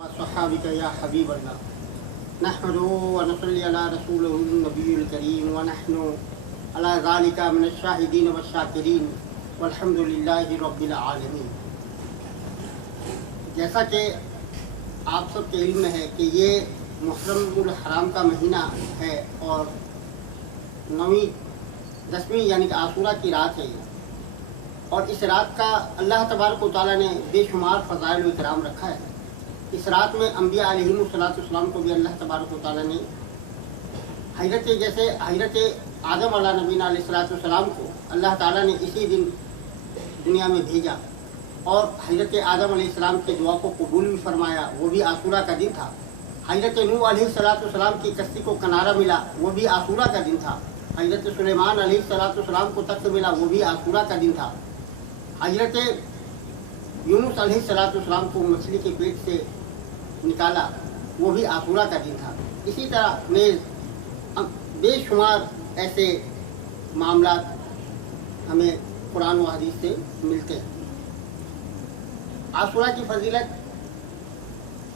वसहाबिक या हबीब अल्लाह नहमदुहु व नसल्ली अला रसूलिहिन नबिय्यिल करीम व नहनु अला ज़ालिका मिनश शाहिदीन व शाकिरीन वल्हम्दुलिल्लाहि रब्बिल आलमीन। जैसा कि आप सब के इल्म है कि ये मुहर्रमुल हराम का महीना है और 10वीं यानी कि आशूरा की रात है और इस रात का अल्लाह तबारक व तआला ने बेशुमार फ़ज़ाइल व इकराम रखा है। इस रात में अम्बिया अलैहिमुस्सलाम को भी अल्लाह तबारक व तआला ने हज़रत आदम अला नबीना अलैहिस्सलाम को अल्लाह ताला ने इसी दिन दुनिया में भेजा और हज़रत आदम अलैहिस्सलाम की दुआ को कबूल भी फरमाया, वो भी आशूरा का दिन था। हज़रत नूह अलैहिस्सलाम की कश्ती को किनारा मिला, वो भी आशूरा का दिन था। हज़रत सुलेमान अलैहिस्सलाम को तख्त मिला, वो भी आशूरा का दिन था। हज़रत यूनुस अलैहिस्सलाम को मछली के पेट से निकाला, वो भी आशूरा का दिन था। इसी तरह में बेशुमार ऐसे मामला हमें कुरान व हदीस से मिलते हैं। आशूरा की फजीलत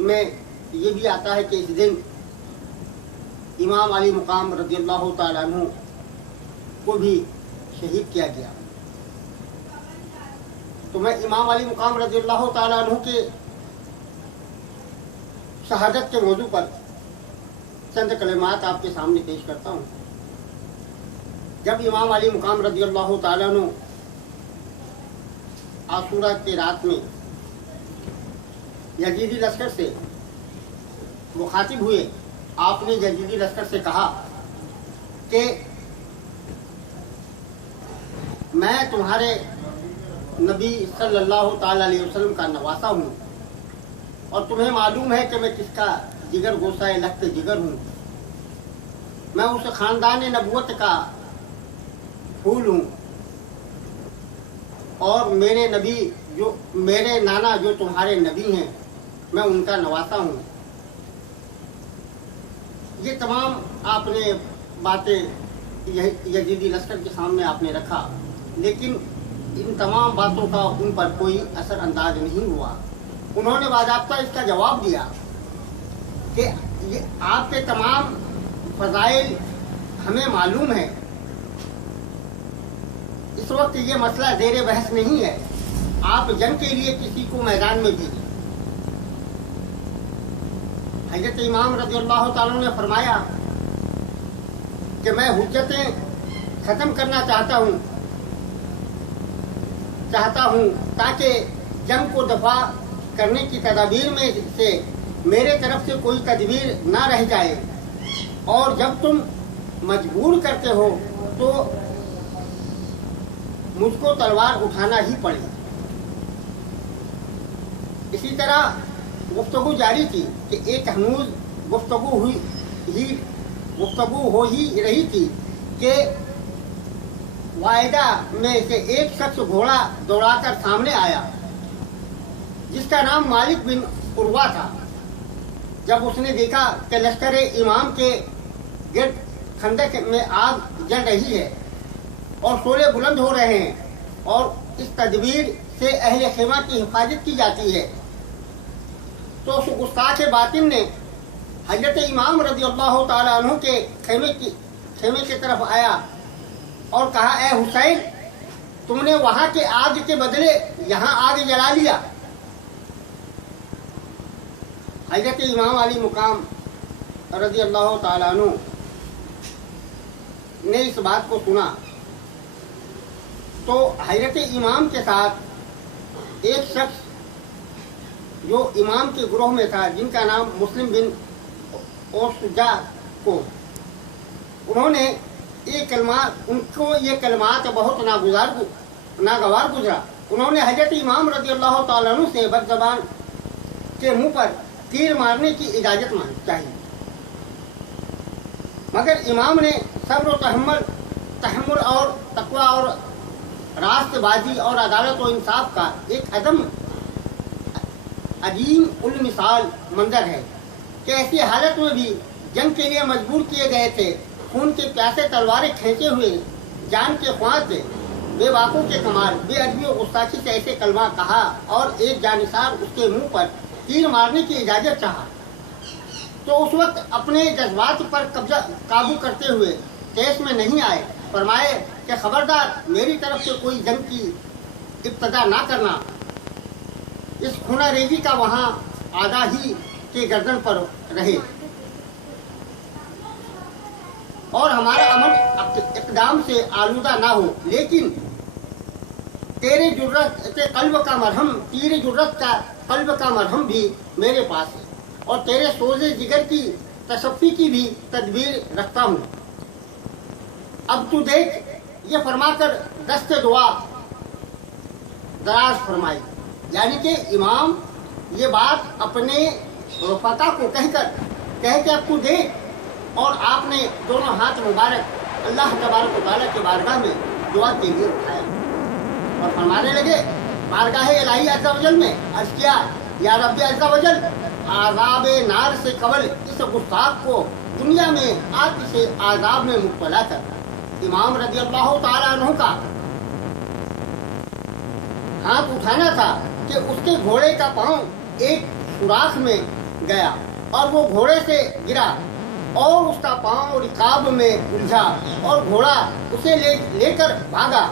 में ये भी आता है कि इस दिन इमाम अली मुकाम रज़ियल्लाहु ताला अन्हु को भी शहीद किया गया। तो मैं इमाम अली मुकाम रज़ियल्लाहु ताला अन्हु के शहादत के मौजू पर चंद कलिमात आपके सामने पेश करता हूँ। जब इमाम अली मुकाम रज़ियल्लाहु ताला अन्हु आशूरा की रात में यजीदी लश्कर से मुखातिब हुए, आपने यजीदी लश्कर से कहा कि मैं तुम्हारे नबी सल्लल्लाहु ताला अलैहि वसल्लम का नवासा हूँ और तुम्हें मालूम है कि मैं किसका जिगर गोसाए लख्त जिगर हूँ। मैं उस ख़ानदान नबूवत का फूल हूँ और मेरे नाना जो तुम्हारे नबी हैं, मैं उनका नवासा हूँ। ये तमाम आपने बातें यजीदी लश्कर के सामने आपने रखा, लेकिन इन तमाम बातों का उन पर कोई असर अंदाज नहीं हुआ। उन्होंने बाज़ाब्ता इसका जवाब दिया कि ये आपके तमाम फ़ज़ाइल हमें मालूम है, इस वक्त ये मसला ज़ेर बहस नहीं है, आप जंग के लिए किसी को मैदान में भेजिए। हज़रत इमाम रज़ियल्लाहु ताला ने फरमाया कि मैं हुज्जतें ख़त्म करना चाहता हूँ ताकि जंग को दफा करने की तदबीर में से मेरे तरफ से कोई तदबीर ना रह जाए, और जब तुम मजबूर करते हो तो मुझको तलवार उठाना ही पड़े। इसी तरह गुफ्तगू जारी थी कि एक हनूज गुफ्तगू हो ही रही थी कि वायदा में से एक शख्स घोड़ा दौड़ाकर सामने आया जिसका नाम मालिक बिन उर्वा था। जब उसने देखा कि लश्कर इमाम के गिर्द खंदक में आग जल रही है और शोले बुलंद हो रहे हैं और इस तदबीर से अहले खेमा की हिफाजत की जाती है, तो उस गुस्ताख बातिन ने हज़रत इमाम रज़ियल्लाहु ताला अन्हु के खेमे की तरफ आया और कहा, ए हुसैन, तुमने वहां के आग के बदले यहाँ आग जला लिया। हज़रत इमाम अली मुकाम रज़ियल्लाहु ताला अन्हु ने इस बात को सुना तो हज़रत इमाम के साथ एक शख्स जो इमाम के ग्रोह में था, जिनका नाम मुस्लिम बिन ओसुजा को, उन्होंने उनको ये कलमात बहुत नागवार गुजरा। उन्होंने हज़रत इमाम रज़ियल्लाहु ताला अन्हु से बदज़बान के मुंह पर तीर मारने की इजाज़त मांगी चाहिए, मगर इमाम ने सब्र और तहम्मुल और तक़वा और रास्तबाजी और अदालत और इंसाफ का एक अजीम उल मिसाल मंजर है कि ऐसी हालत में भी जंग के लिए मजबूर किए गए थे, खून के प्यासे तलवारें खींचे हुए जान के ख्वाह थे, बेवाकों के कमाल बेअदबी और गुस्ताखी से ऐसे कलमा कहा और एक जानिसार उसके मुंह पर तीर मारने की इजाज़त चाहा, तो उस वक्त अपने जज्बात पर काबू करते हुए तेज में नहीं आए। फरमाए कि खबरदार मेरी तरफ से कोई जंग की इब्तदा ना करना। इस खुनारेजी का वहाँ आधा ही के गर्दन पर रहे और हमारा अमल इक़दाम से आलूदा ना हो, लेकिन तेरे जुर्रत के कल्ब का मरहम, तेरे जुर्रत का कल्ब का मरहम भी मेरे पास है और तेरे सोज़े जिगर की तशफ़ी की भी तदबीर रखता हूँ। अब तू देख, ये फरमाकर दस्ते दुआ दराज फरमाई। यानी कि इमाम ये बात अपने रफ़का को कह के अब तू देख, और आपने दोनों हाथ मुबारक अल्लाह तबारक व तआला के बारगाह में दुआ के लिए उठाया और फरमाने लगे, बारगाह इलाही अज़्ज़ा वजल में अर्ज़ किया, या रब्बी अज़्ज़ा वजल, आज़ाब नार से कबल इस गुस्ताख को दुनिया में आग से आज़ाब में मुब्तला कर। इमाम रज़ी अल्लाह तआला अन्हु का हाथ उठाना था कि उसके घोड़े का पांव एक सुराख में गया और वो घोड़े से गिरा और उसका पांव रिकाब में उलझा और घोड़ा उसे लेकर भागा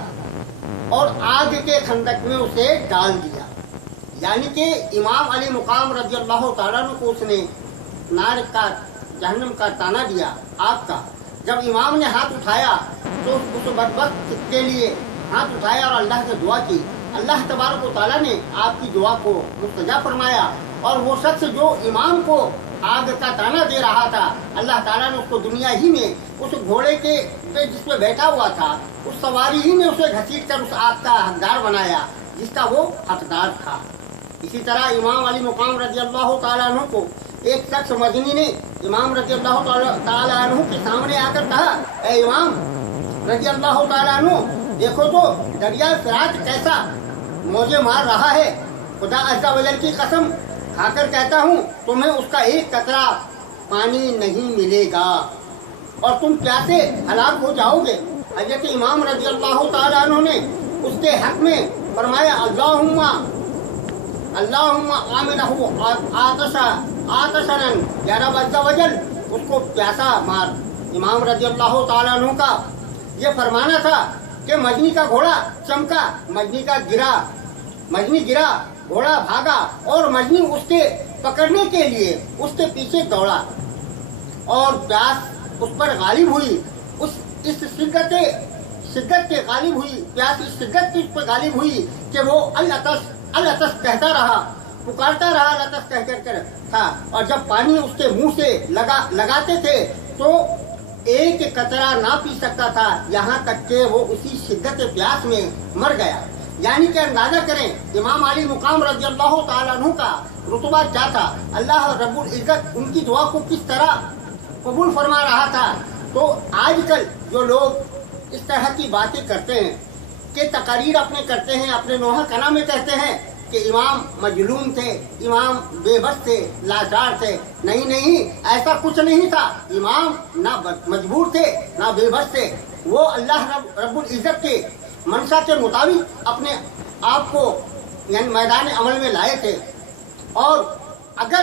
और आग के खंदक में उसे डाल दिया। यानी कि इमाम अली मुकाम रज़ी अल्लाह तआला अन्हु को उसने नार का, जहन्नम का ताना दिया, आग का। जब इमाम ने हाथ उठाया तो उस बदबख्त के लिए हाथ उठाया और अल्लाह से दुआ की। अल्लाह तबारक व तआला ने आपकी दुआ को मुस्तजा फरमाया और वो शख्स जो इमाम को आग का ताना दे रहा था, अल्लाह ताला ने उसको दुनिया ही में उस घोड़े के पे जिस पे बैठा हुआ था, उस सवारी ही में उसे घसीट कर उस आग का हकदार बनाया जिसका वो हकदार था। इसी तरह इमाम अली मुकाम रज़ी अल्लाह तआला अन्हु को एक शख्स मदनी ने इमाम रज़ी अल्लाह तआला अन्हु के सामने आकर कहा, ए इमाम रज़ी अल्लाह तआला अन्हु, देखो तो दरिया फ़िरात कैसा मौजे मार रहा है। खुदा अज़्ज़ा वजल की कसम खाकर कहता हूँ, तुम्हें उसका एक कतरा पानी नहीं मिलेगा और तुम प्यासे हलाक हो जाओगे। हज़रत इमाम रज़ी अल्लाह तआला अन्हु ने उसके हक में फरमाया, अल्लाहुम्मा आमिनहु आतशन, या रब अज़्ज़ा वजल, उसको प्यासा मार। इमाम रज़ी अल्लाह तआला अन्हु का ये फरमाना था कि मजनी का घोड़ा चमका, मजनी गिरा, घोड़ा भागा और मजनी उसके पकड़ने के लिए उसके पीछे दौड़ा और प्यास उस पर गालिब हुई। इस शिद्दत के गालिब हुई, प्यास इस शिद्दत की उस पर गालिब हुई कि वो अल अतस कहता रहा, पुकारता रहा, अल अतस कह कर था। और जब पानी उसके मुंह से लगाते थे तो एक कतरा ना पी सकता था, यहाँ तक कि वो उसी शिद्दत प्यास में मर गया। यानी कि अंदाजा करें इमाम अली मुकाम रज़ी अल्लाह तआला अन्हु का रुतबा क्या था, अल्लाह रब्बुल इज़्ज़त उनकी दुआ को किस तरह कबूल फरमा रहा था। तो आजकल जो लोग इस तरह की बातें करते हैं कि तकरीर अपने करते हैं, अपने नोहा कना में कहते हैं कि इमाम मजलूम थे, इमाम बेबस थे, लाचार थे। नहीं, ऐसा कुछ नहीं था। इमाम ना मजबूर थे ना बेबस थे, वो अल्लाह रब्बुल इज़्ज़त के मनसा के मुताबिक अपने आप को यानी मैदान अमल में लाए थे। और अगर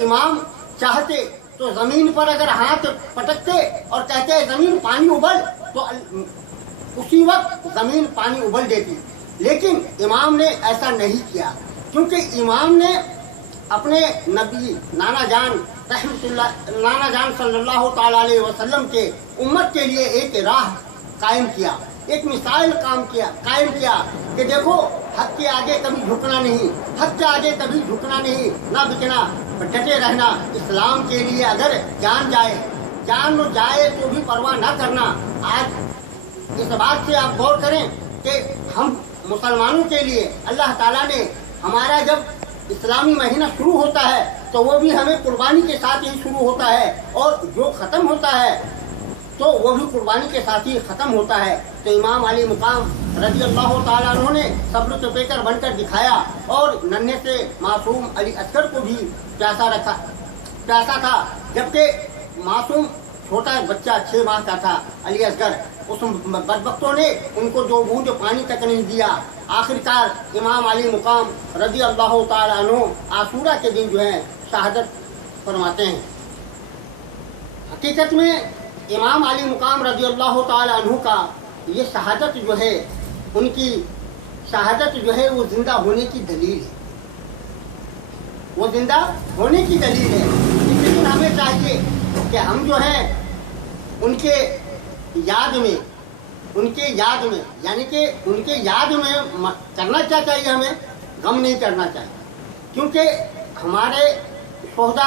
इमाम चाहते तो जमीन पर अगर हाथ पटकते और कहते जमीन पानी उबल, तो उसी वक्त जमीन पानी उबल देती। लेकिन इमाम ने ऐसा नहीं किया, क्योंकि इमाम ने अपने नबी नाना जान सल्लल्लाहु ताला अलैहि वसल्लम के उम्मत के लिए एक राह कायम किया, एक मिसाल कायम किया कि देखो हक के आगे कभी झुकना नहीं, हक के आगे कभी झुकना नहीं, ना बिकना, डटे रहना। इस्लाम के लिए अगर जान जाए तो भी परवाह ना करना। आज इस बात से आप गौर करें कि हम मुसलमानों के लिए अल्लाह ताला ने हमारा जब इस्लामी महीना शुरू होता है तो वो भी हमें कुर्बानी के साथ ही शुरू होता है, और जो ख़त्म होता है तो वो भी कुर्बानी के साथ ही ख़त्म होता है। तो इमाम अली मुकाम रज़ी अल्लाह तआला अन्हु ने सब्र के पेकर बनकर दिखाया और नन्हे से मासूम अली असगर को भी प्यासा था, जबकि मासूम छोटा बच्चा 6 माह का था, अली असगर, उस बदबख्तों ने उनको जो बूंद पानी तक नहीं दिया। आखिरकार इमाम अली मुकाम रजी अल्लाह ताला अन्हु आशूरा के दिन जो है शहादत फरमाते हैं। हकीकत में इमाम अली मुकाम रजी अल्लाह ताला अन्हु का ये शहादत जो है, उनकी शहादत जो है वो जिंदा होने की दलील है, वो जिंदा होने की दलील है। लेकिन हमें चाहिए कि हम जो है उनके याद में यानी कि उनके याद में करना क्या चाहिए, हमें गम नहीं करना चाहिए, क्योंकि हमारे शोहदा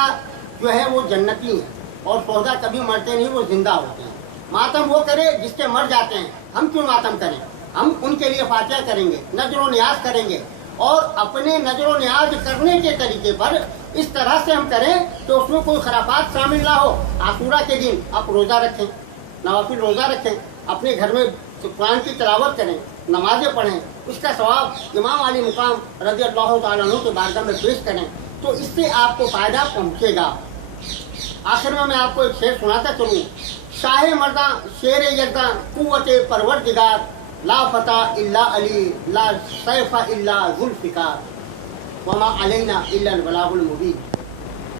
जो है वो जन्नती हैं और शोहदा कभी मरते नहीं, वो जिंदा होते हैं। मातम वो करे जिसके मर जाते हैं, हम क्यों मातम करें? हम उनके लिए फातिहा करेंगे, नजर न्याज करेंगे, और अपने नजर न्याज करने के तरीके पर इस तरह से हम करें तो उसमें कोई खराफात शामिल ना हो। आशूरा के दिन आप रोज़ा रखें, नवाफिल रोज़ा रखें, अपने घर में कुरान की तिलावत करें, नमाजें पढ़ें, उसका सवाब इमाम अली मुकाम रज़ी अल्लाह तआला अन्हु के बारगाह में पेश करें, तो इससे आपको फ़ायदा पहुँचेगा। आखिर में मैं आपको एक शेर सुनाता चलूँ। शाह मर्दा शेर यज़दा कुव्वते परवरदिगार, ला फता इल्ला अली, ला सैफा इल्ला ज़ुल्फ़िकार, वमा अलैना इल्ला अल बलागुल मुबीन।